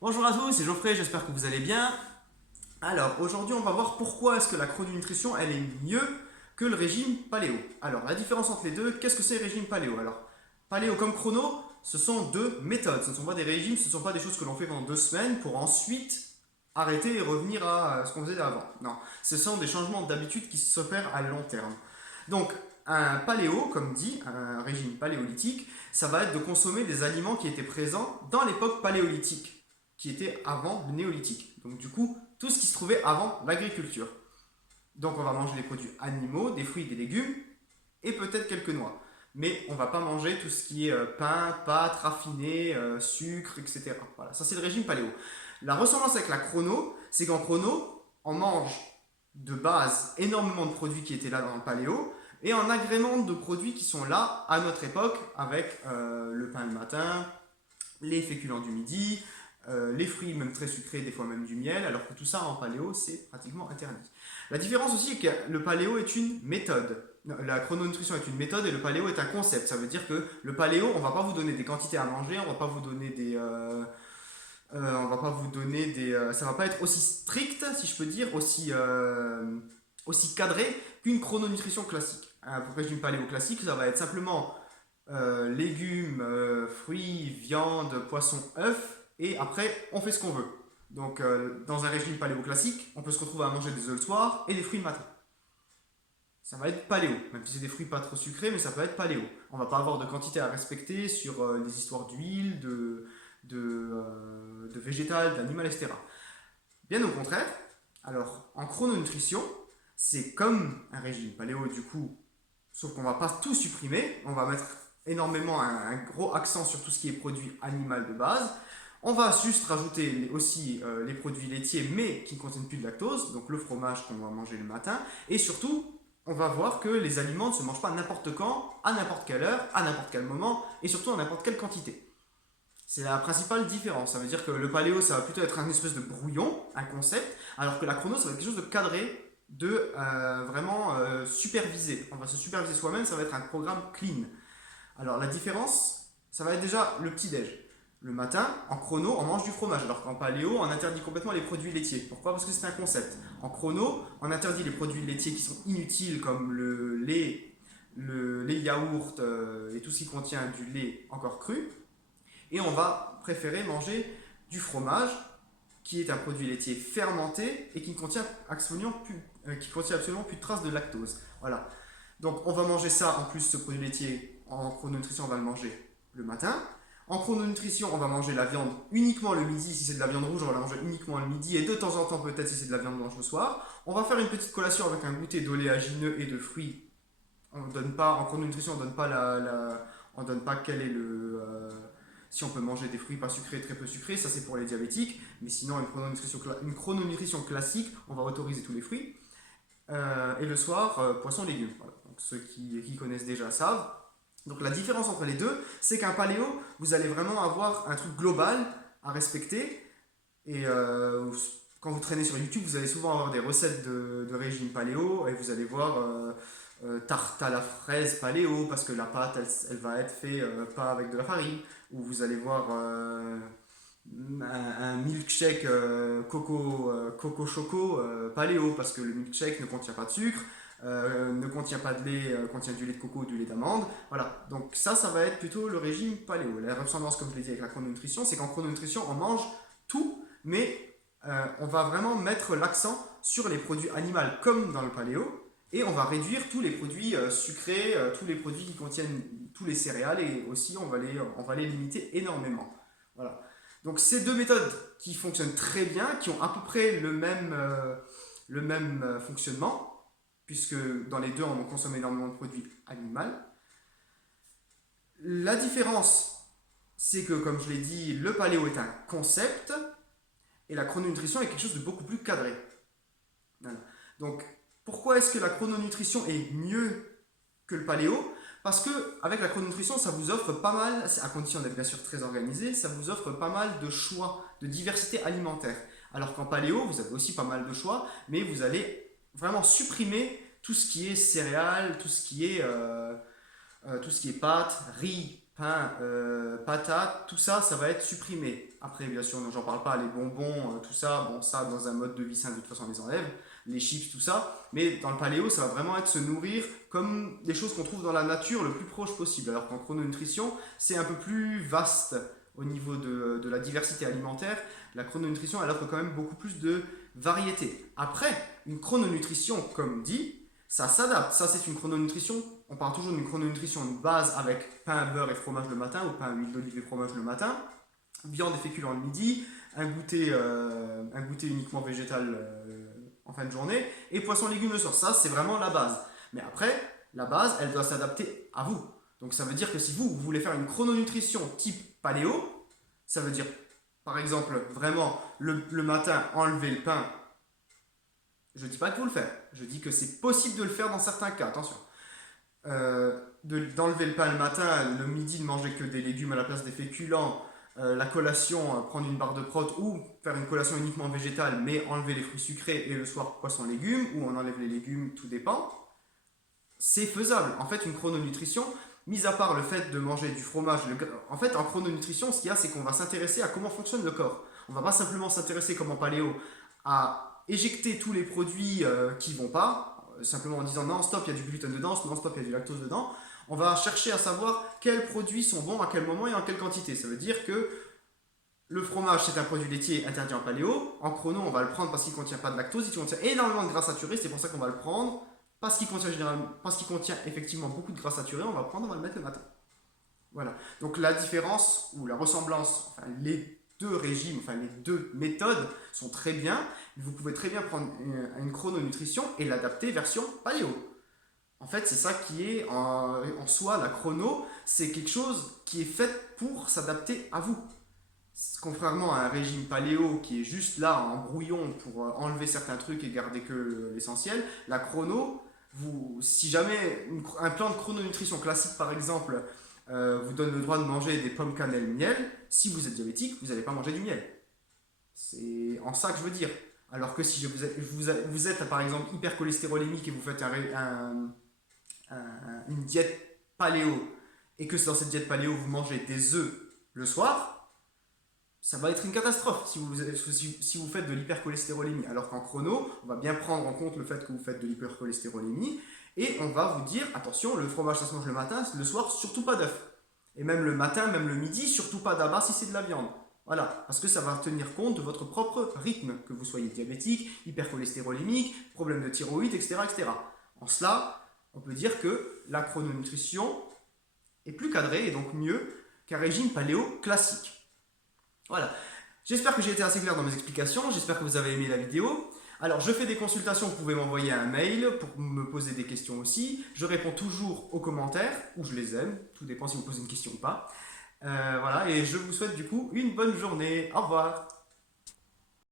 Bonjour à tous, c'est Geoffrey, j'espère que vous allez bien. Alors, aujourd'hui, on va voir pourquoi est-ce que la chrononutrition, elle est mieux que le régime paléo. Alors, la différence entre les deux, qu'est-ce que c'est le régime paléo? Alors, paléo comme chrono, ce sont deux méthodes. Ce ne sont pas des régimes, ce ne sont pas des choses que l'on fait pendant 2 semaines pour ensuite arrêter et revenir à ce qu'on faisait avant. Non, ce sont des changements d'habitude qui s'opèrent à long terme. Donc, un paléo, comme dit, un régime paléolithique, ça va être de consommer des aliments qui étaient présents dans l'époque paléolithique, qui était avant le néolithique. Donc, du coup, tout ce qui se trouvait avant l'agriculture. Donc, on va manger des produits animaux, des fruits, des légumes et peut-être quelques noix. Mais on ne va pas manger tout ce qui est pain, pâtes, raffiné, sucre, etc. Voilà, ça c'est le régime paléo. La ressemblance avec la chrono, c'est qu'en chrono, on mange de base énormément de produits qui étaient là dans le paléo et en agrément de produits qui sont là à notre époque avec le pain le matin, les féculents du midi, les fruits même très sucrés, des fois même du miel, alors que tout ça en paléo c'est pratiquement interdit. La différence aussi est que le paléo est une méthode. La chrononutrition est une méthode et le paléo est un concept. Ça veut dire que le paléo, on va pas vous donner des quantités à manger, on va pas vous donner on va pas vous donner ça va pas être aussi strict, si je peux dire, aussi cadré qu'une chrononutrition classique. Un régime paléo classique, ça va être simplement légumes, fruits, viande, poisson, œufs, et après on fait ce qu'on veut. Donc dans un régime paléo classique, on peut se retrouver à manger des œufs le soir et des fruits le matin. Ça va être paléo, même si c'est des fruits pas trop sucrés, mais ça peut être paléo. On va pas avoir de quantité à respecter sur les histoires d'huile, de végétal, d'animal, etc. Bien au contraire, alors en chrononutrition, c'est comme un régime paléo du coup, sauf qu'on va pas tout supprimer, on va mettre énormément un gros accent sur tout ce qui est produit animal de base. On va juste rajouter aussi les produits laitiers mais qui ne contiennent plus de lactose, donc le fromage qu'on va manger le matin. Et surtout, on va voir que les aliments ne se mangent pas n'importe quand, à n'importe quelle heure, à n'importe quel moment et surtout à n'importe quelle quantité. C'est la principale différence. Ça veut dire que le paléo, ça va plutôt être un espèce de brouillon, un concept, alors que la chrono, ça va être quelque chose de cadré, de vraiment supervisé. On va se superviser soi-même, ça va être un programme clean. Alors la différence, ça va être déjà le petit-déj. Le matin, en chrono, on mange du fromage, alors qu'en paléo, on interdit complètement les produits laitiers. Pourquoi? Parce que c'est un concept. En chrono, on interdit les produits laitiers qui sont inutiles, comme le lait, les yaourts et tout ce qui contient du lait encore cru. Et on va préférer manger du fromage, qui est un produit laitier fermenté et qui ne contient absolument plus de traces de lactose. Voilà. Donc on va manger ça, en plus ce produit laitier, en chrononutrition, on va le manger le matin. En chrononutrition, on va manger la viande uniquement le midi. Si c'est de la viande rouge, on va la manger uniquement le midi et de temps en temps peut-être si c'est de la viande blanche le soir. On va faire une petite collation avec un goûter d'oléagineux et de fruits. On donne pas, en chrononutrition, on donne pas quel est si on peut manger des fruits pas sucrés, très peu sucrés, ça c'est pour les diabétiques. Mais sinon, une chrononutrition classique, on va autoriser tous les fruits. Et le soir, poisson, légumes. Voilà. Donc ceux qui connaissent déjà savent. Donc la différence entre les deux, c'est qu'un paléo, vous allez vraiment avoir un truc global à respecter. Et quand vous traînez sur YouTube, vous allez souvent avoir des recettes de régime paléo et vous allez voir tarte à la fraise paléo parce que la pâte, elle va être faite pas avec de la farine. Ou vous allez voir un milkshake coco choco paléo parce que le milkshake ne contient pas de sucre, ne contient pas de lait, contient du lait de coco ou du lait d'amande. Voilà, donc ça va être plutôt le régime paléo. La ressemblance, comme je l'ai dit avec la chrononutrition, c'est qu'en chrononutrition, on mange tout, mais on va vraiment mettre l'accent sur les produits animaux comme dans le paléo. Et on va réduire tous les produits sucrés, tous les produits qui contiennent tous les céréales et aussi on va les limiter énormément. Voilà. Donc ces deux méthodes qui fonctionnent très bien, qui ont à peu près le même fonctionnement, puisque dans les deux on consomme énormément de produits animaux. La différence, c'est que comme je l'ai dit, le paléo est un concept et la chrononutrition est quelque chose de beaucoup plus cadré. Voilà. Donc pourquoi est-ce que la chrononutrition est mieux que le paléo? Parce que avec la chrononutrition, ça vous offre pas mal, à condition d'être bien sûr très organisé, ça vous offre pas mal de choix, de diversité alimentaire. Alors qu'en paléo, vous avez aussi pas mal de choix, mais vous allez vraiment supprimer tout ce qui est céréales, tout ce qui est pâtes, riz, pain, patates, tout ça, ça va être supprimé. Après, bien sûr, j'en parle pas, les bonbons, tout ça, bon, ça, dans un mode de vie sain, de toute façon, on les enlève, les chips, tout ça. Mais dans le paléo, ça va vraiment être se nourrir comme des choses qu'on trouve dans la nature le plus proche possible. Alors qu'en chrononutrition, c'est un peu plus vaste au niveau de la diversité alimentaire. La chrononutrition, elle offre quand même beaucoup plus de variété. Après, une chrononutrition, comme dit, ça s'adapte. Ça, c'est une chrononutrition. On parle toujours d'une chrononutrition de base avec pain, beurre et fromage le matin, ou pain, huile d'olive et fromage le matin, viande et féculents le midi, un goûter uniquement végétal en fin de journée, et poisson légumes le soir. Ça, c'est vraiment la base. Mais après, la base, elle doit s'adapter à vous. Donc ça veut dire que si vous voulez faire une chrononutrition type paléo, ça veut dire, par exemple, vraiment, le matin, enlever le pain. Je ne dis pas qu'il faut le faire. Je dis que c'est possible de le faire dans certains cas, attention. D'enlever le pain le matin, le midi de manger que des légumes à la place des féculents, la collation, prendre une barre de prot ou faire une collation uniquement végétale mais enlever les fruits sucrés et le soir poisson légumes ou on enlève les légumes, tout dépend. C'est faisable. En fait, une chrononutrition, mis à part le fait de manger du fromage, en fait, en chrononutrition, ce qu'il y a, c'est qu'on va s'intéresser à comment fonctionne le corps. On va pas simplement s'intéresser, comme en paléo, à éjecter tous les produits qui vont pas, simplement en disant non, stop, il y a du gluten dedans, non, stop, il y a du lactose dedans. On va chercher à savoir quels produits sont bons, à quel moment et en quelle quantité. Ça veut dire que le fromage, c'est un produit laitier interdit en paléo. En chrono, on va le prendre parce qu'il ne contient pas de lactose, il contient énormément de gras saturés, c'est pour ça qu'on va le prendre. Parce qu'il contient effectivement beaucoup de gras saturés, on va le prendre, on va le mettre le matin. Voilà. Donc la différence ou la ressemblance, enfin les deux régimes, enfin les deux méthodes sont très bien. Vous pouvez très bien prendre une chrononutrition et l'adapter version paléo. En fait, c'est ça qui est en soi la chrono, c'est quelque chose qui est fait pour s'adapter à vous. Contrairement à un régime paléo qui est juste là en brouillon pour enlever certains trucs et garder que l'essentiel, la chrono, si jamais un plan de chrononutrition classique par exemple vous donne le droit de manger des pommes cannelle miel, si vous êtes diabétique, vous n'allez pas manger du miel. C'est en ça que je veux dire. Alors que si vous êtes par exemple hypercholestérolémique et vous faites une diète paléo et que dans cette diète paléo vous mangez des œufs le soir, ça va être une catastrophe si vous faites de l'hypercholestérolémie. Alors qu'en chrono, on va bien prendre en compte le fait que vous faites de l'hypercholestérolémie et on va vous dire, attention, le fromage ça se mange le matin, le soir surtout pas d'œufs. Et même le matin, même le midi, surtout pas d'abat si c'est de la viande. Voilà, parce que ça va tenir compte de votre propre rythme, que vous soyez diabétique, hypercholestérolémique, problème de thyroïde, etc., etc. En cela, on peut dire que la chrononutrition est plus cadrée et donc mieux qu'un régime paléo classique. Voilà, j'espère que j'ai été assez clair dans mes explications, j'espère que vous avez aimé la vidéo. Alors, je fais des consultations, vous pouvez m'envoyer un mail pour me poser des questions aussi. Je réponds toujours aux commentaires, ou je les aime, tout dépend si vous posez une question ou pas. Voilà, et je vous souhaite du coup une bonne journée. Au revoir.